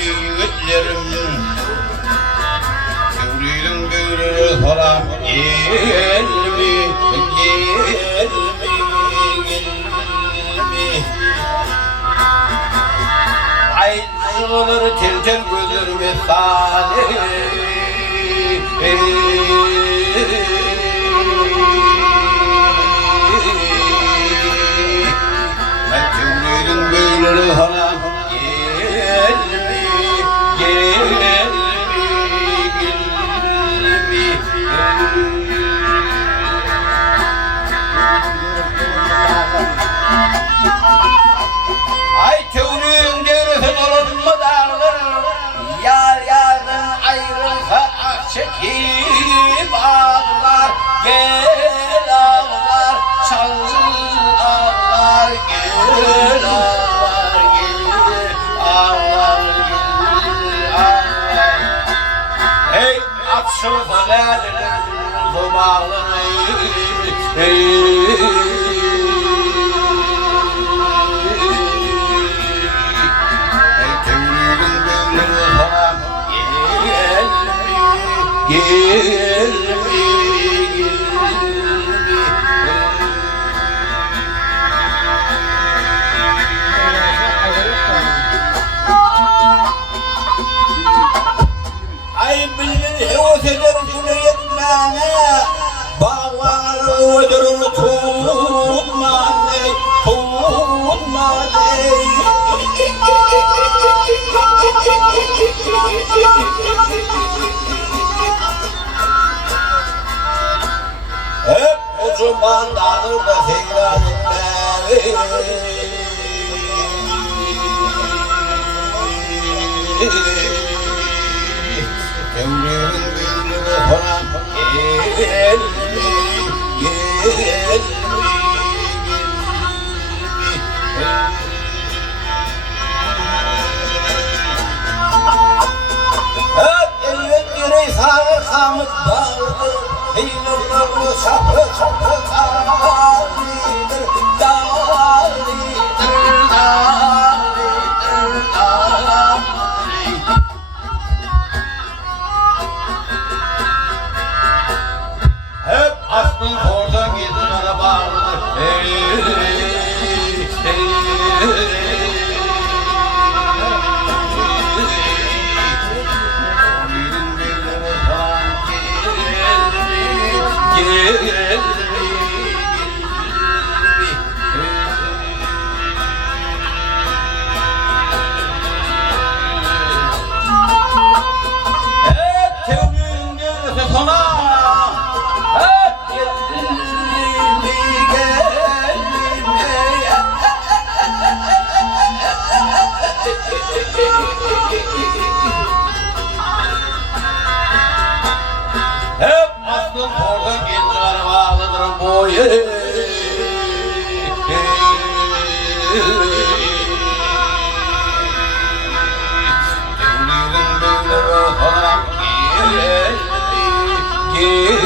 yiğitlerim Sevdiğim böyle soram gelmi Ay sığılır tel tel gözlerime sane Sevdiğim böyle soram Ay tevriğin derisi dolaşma dağılır Yar yardan ayrılsa çekip ağlar Gel ağlar çal ağlar Gel ağlar gel ağlar gel ağlar Hey atşıl feleğler Zobağları Ay bilgin hevas ederim şunu yetmene Bağlar ödürür tutma ey Tutma ey Hep ucumdan dağılır da seyran Emrin gülüne falan gelmi, Hep elbette sağır kamık bağlı Hilurlu sapı sapı dağlıdır Dağlıdır, dağlıdır, dağlıdır Hep aklın oradan gidilere bağlıdır Hep tevhidin gelirse sana Hep gelimi Hep aklın oradan gidilere bağlıdır boyu Yeah.